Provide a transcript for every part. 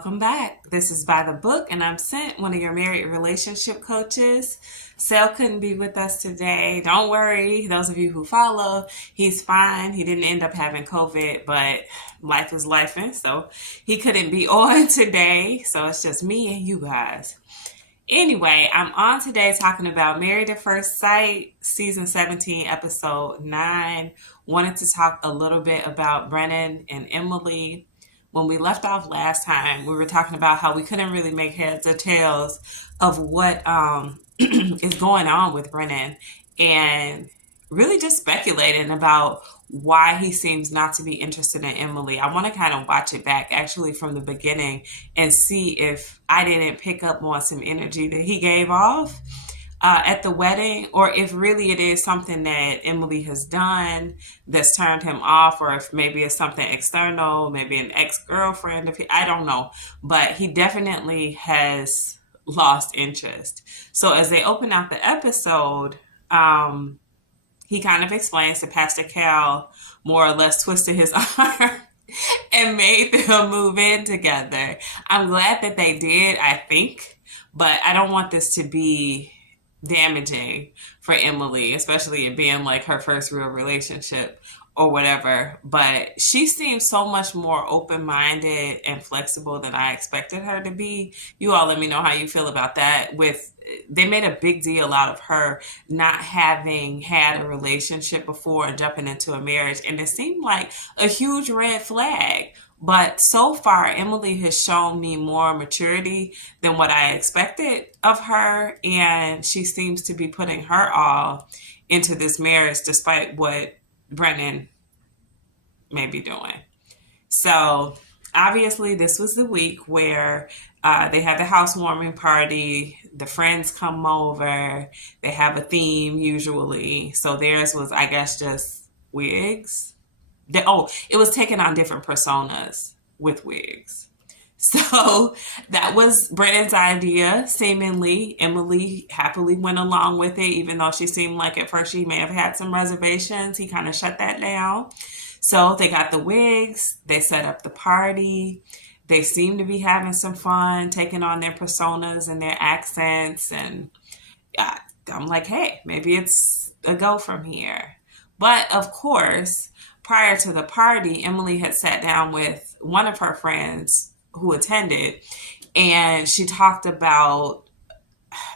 Welcome back. This is By the Book, and I'm Sent, one of your married relationship coaches. Sel couldn't be with us today. Don't worry, those of you who follow, he's fine. He didn't end up having COVID, but life is life, and so he couldn't be on today. So it's just me and you guys. Anyway, I'm on today talking about Married at First Sight, season 17, episode 9. Wanted to talk a little bit about Brennan and Emily. When we left off last time, we were talking about how we couldn't really make heads or tails of what is going on with Brennan, and really just speculating about why he seems not to be interested in Emily. I want to kind of watch it back actually from the beginning and see if I didn't pick up on some energy that he gave off at the wedding, or if really it is something that Emily has done that's turned him off, or if maybe it's something external, maybe an ex-girlfriend. I don't know, but he definitely has lost interest. So as they open out the episode, he kind of explains that Pastor Cal more or less twisted his arm and made them move in together. I'm glad that they did, I think, but I don't want this to be damaging for Emily, especially it being like her first real relationship or whatever. But she seems so much more open-minded and flexible than I expected her to be. You all let me know how you feel about that. They made a big deal out of her not having had a relationship before and jumping into a marriage, and it seemed like a huge red flag. But so far, Emily has shown me more maturity than what I expected of her, and she seems to be putting her all into this marriage despite what Brennan may be doing. So obviously this was the week where they had the housewarming party, the friends come over, they have a theme usually. So theirs was, I guess, just wigs. It was taking on different personas with wigs. So that was Brennan's idea, seemingly. Emily happily went along with it, even though she seemed like at first she may have had some reservations. He kind of shut that down. So they got the wigs, they set up the party. They seem to be having some fun, taking on their personas and their accents. And I'm like, hey, maybe it's a go from here. But of course, prior to the party, Emily had sat down with one of her friends who attended, and she talked about,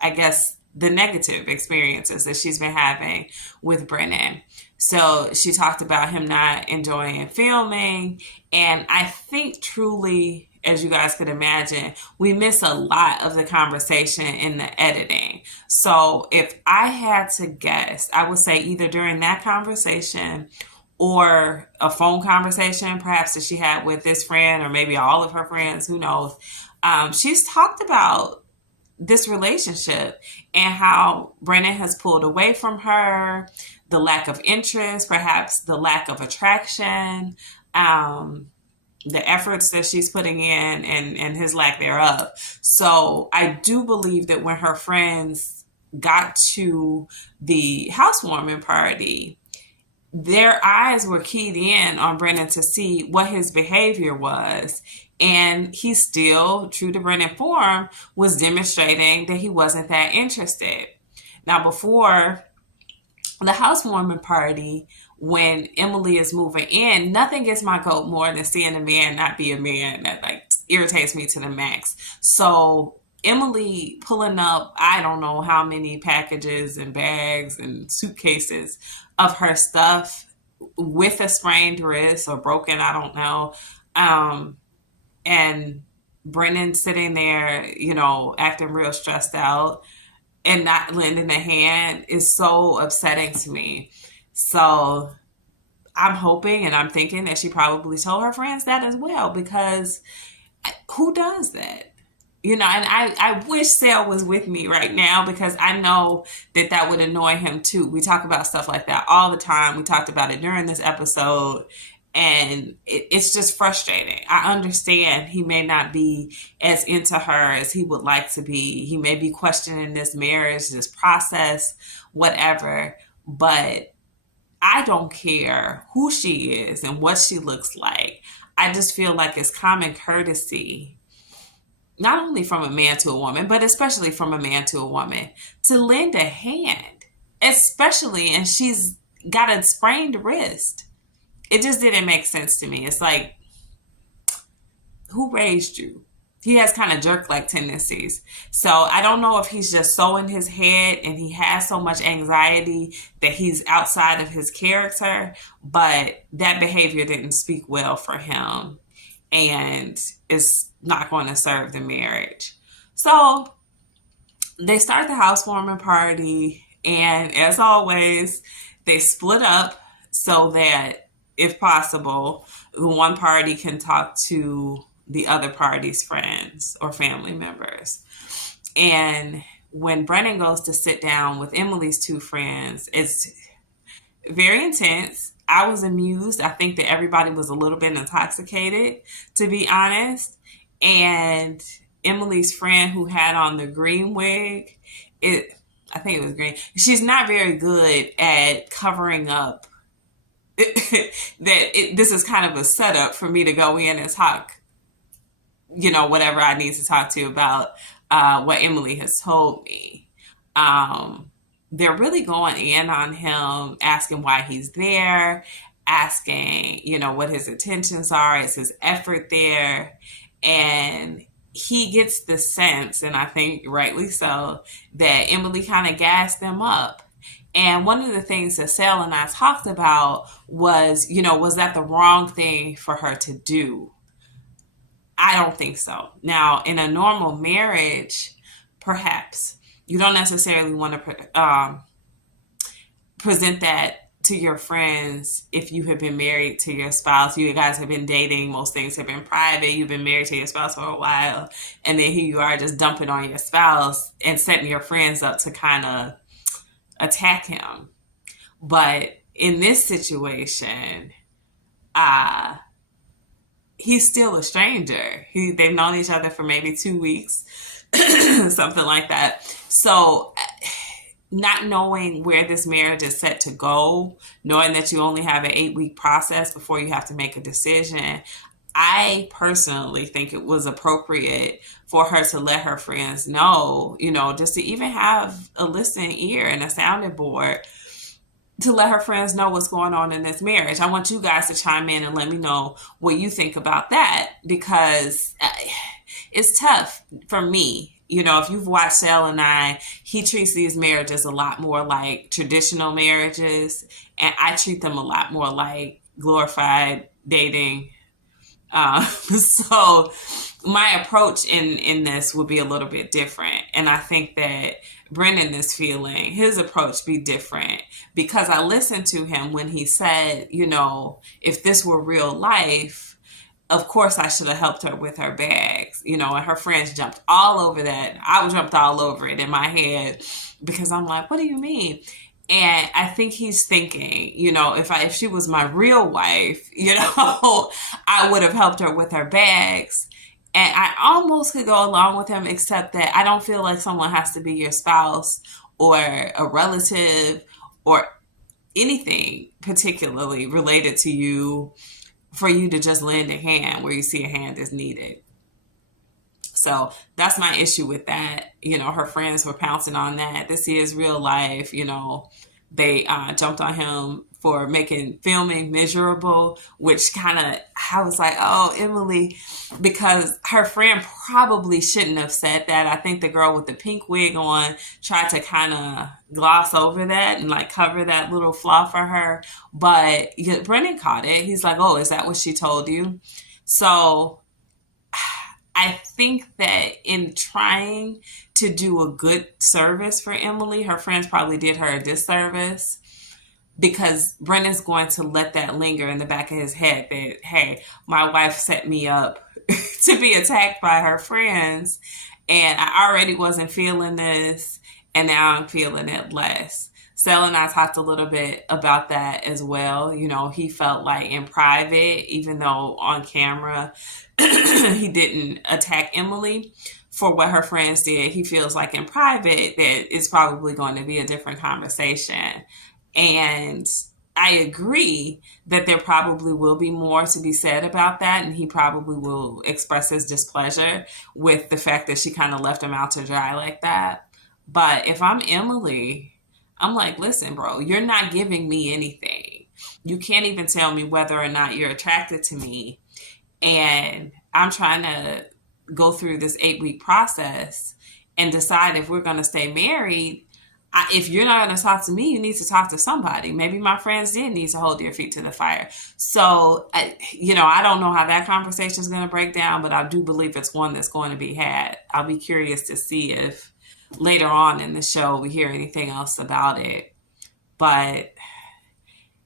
I guess, the negative experiences that she's been having with Brennan. So she talked about him not enjoying filming, and I think truly, as you guys could imagine, we miss a lot of the conversation in the editing. So if I had to guess, I would say either during that conversation or a phone conversation, perhaps that she had with this friend or maybe all of her friends, who knows. She's talked about this relationship and how Brennan has pulled away from her, the lack of interest, perhaps the lack of attraction, the efforts that she's putting in and his lack thereof. So I do believe that when her friends got to the housewarming party, their eyes were keyed in on Brennan to see what his behavior was. And he still, true to Brennan form, was demonstrating that he wasn't that interested. Now, before the housewarming party, when Emily is moving in, nothing gets my goat more than seeing a man not be a man. That irritates me to the max. So Emily pulling up, I don't know how many packages and bags and suitcases of her stuff with a sprained wrist or broken, I don't know. And Brennan sitting there, acting real stressed out and not lending a hand is so upsetting to me. So I'm hoping and I'm thinking that she probably told her friends that as well, because who does that? And I wish Sal was with me right now, because I know that would annoy him too. We talk about stuff like that all the time. We talked about it during this episode, and it's just frustrating. I understand he may not be as into her as he would like to be. He may be questioning this marriage, this process, whatever, but I don't care who she is and what she looks like. I just feel like it's common courtesy not only from a man to a woman, but especially from a man to a woman, to lend a hand, especially, and she's got a sprained wrist. It just didn't make sense to me. It's like, who raised you? He has kind of jerk like tendencies. So I don't know if he's just so in his head and he has so much anxiety that he's outside of his character, but that behavior didn't speak well for him and is not going to serve the marriage. So they start the housewarming party, and as always, they split up so that, if possible, the one party can talk to the other party's friends or family members. And when Brennan goes to sit down with Emily's two friends, it's very intense. I was amused. I think that everybody was a little bit intoxicated, to be honest. And Emily's friend who had on the green wig, I think it was green. She's not very good at covering up this is kind of a setup for me to go in and talk, whatever I need to talk to you about what Emily has told me. They're really going in on him, asking why he's there, asking, what his intentions are. Is his effort there? And he gets the sense, and I think rightly so, that Emily kind of gassed them up. And one of the things that Sal and I talked about was, was that the wrong thing for her to do? I don't think so. Now, in a normal marriage, perhaps you don't necessarily want to present that to your friends if you have been married to your spouse. You guys have been dating. Most things have been private. You've been married to your spouse for a while. And then here you are just dumping on your spouse and setting your friends up to kind of attack him. But in this situation, he's still a stranger. They've known each other for maybe 2 weeks, something like that. So not knowing where this marriage is set to go, knowing that you only have an 8-week process before you have to make a decision, I personally think it was appropriate for her to let her friends know, just to even have a listening ear and a sounding board to let her friends know what's going on in this marriage. I want you guys to chime in and let me know what you think about that, because it's tough for me. If you've watched Sal and I, he treats these marriages a lot more like traditional marriages, and I treat them a lot more like glorified dating. So my approach in this would be a little bit different. And I think that Brennan is feeling his approach be different, because I listened to him when he said, if this were real life, of course I should have helped her with her bags, and her friends jumped all over that. I jumped all over it in my head, because I'm like, what do you mean? And I think he's thinking, if she was my real wife, I would have helped her with her bags. And I almost could go along with him, except that I don't feel like someone has to be your spouse or a relative or anything particularly related to you for you to just lend a hand where you see a hand is needed. So that's my issue with that. Her friends were pouncing on that. This is real life. They jumped on him for making filming miserable, which I was like, oh, Emily, because her friend probably shouldn't have said that. I think the girl with the pink wig on tried to kind of gloss over that and cover that little flaw for her. But Brennan caught it. He's like, oh, is that what she told you? So I think that in trying to do a good service for Emily, her friends probably did her a disservice, because Brennan's going to let that linger in the back of his head that, hey, my wife set me up to be attacked by her friends, and I already wasn't feeling this, and now I'm feeling it less. Sel and I talked a little bit about that as well. He felt like in private, even though on camera he didn't attack Emily for what her friends did, he feels like in private that it's probably going to be a different conversation. And I agree that there probably will be more to be said about that, and he probably will express his displeasure with the fact that she kind of left him out to dry like that. But if I'm Emily, I'm like, listen, bro, you're not giving me anything. You can't even tell me whether or not you're attracted to me. And I'm trying to go through this 8-week process and decide if we're going to stay married. If you're not going to talk to me, you need to talk to somebody. Maybe my friends did need to hold their feet to the fire. So, I don't know how that conversation is going to break down, but I do believe it's one that's going to be had. I'll be curious to see if later on in the show we hear anything else about it. But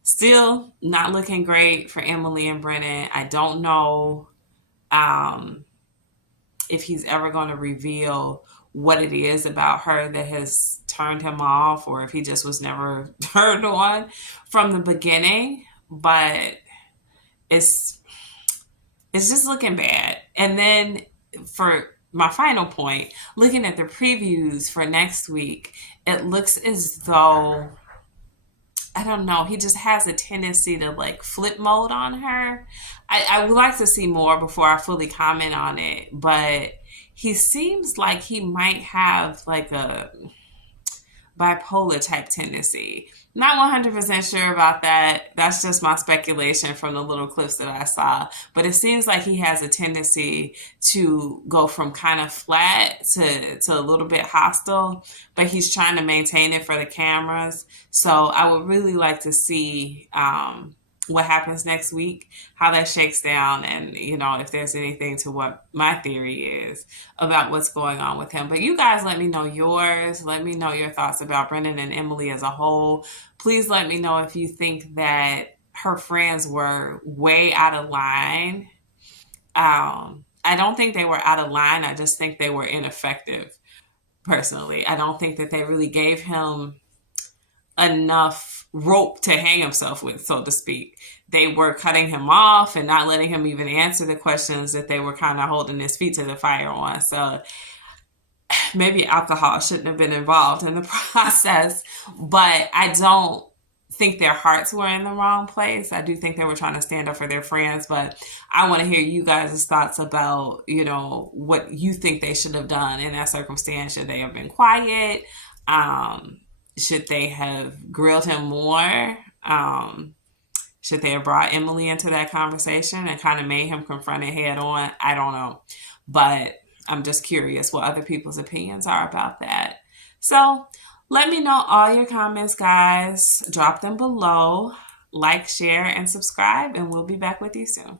still not looking great for Emily and Brennan. I don't know if he's ever going to reveal what it is about her that has turned him off, or if he just was never turned on from the beginning. But it's just looking bad. And then for my final point, looking at the previews for next week, it looks as though, I don't know, he just has a tendency to like flip mode on her. I would like to see more before I fully comment on it, but he seems like he might have like a bipolar type tendency. Not 100% sure about that. That's just my speculation from the little clips that I saw. But it seems like he has a tendency to go from kind of flat to a little bit hostile, but he's trying to maintain it for the cameras. So I would really like to see what happens next week, how that shakes down, and if there's anything to what my theory is about what's going on with him. But you guys let me know yours. Let me know your thoughts about Brennan and Emily as a whole. Please let me know if you think that her friends were way out of line. I don't think they were out of line. I just think they were ineffective, personally. I don't think that they really gave him enough rope to hang himself with, so to speak. They were cutting him off and not letting him even answer the questions that they were kind of holding his feet to the fire on. So maybe alcohol shouldn't have been involved in the process, but I don't think their hearts were in the wrong place. I do think they were trying to stand up for their friends, but I want to hear you guys' thoughts about, what you think they should have done in that circumstance. Should they have been quiet? Should they have grilled him more? Should they have brought Emily into that conversation and kind of made him confront it head on? I don't know. But I'm just curious what other people's opinions are about that. So let me know all your comments, guys. Drop them below. Like, share, and subscribe, and we'll be back with you soon.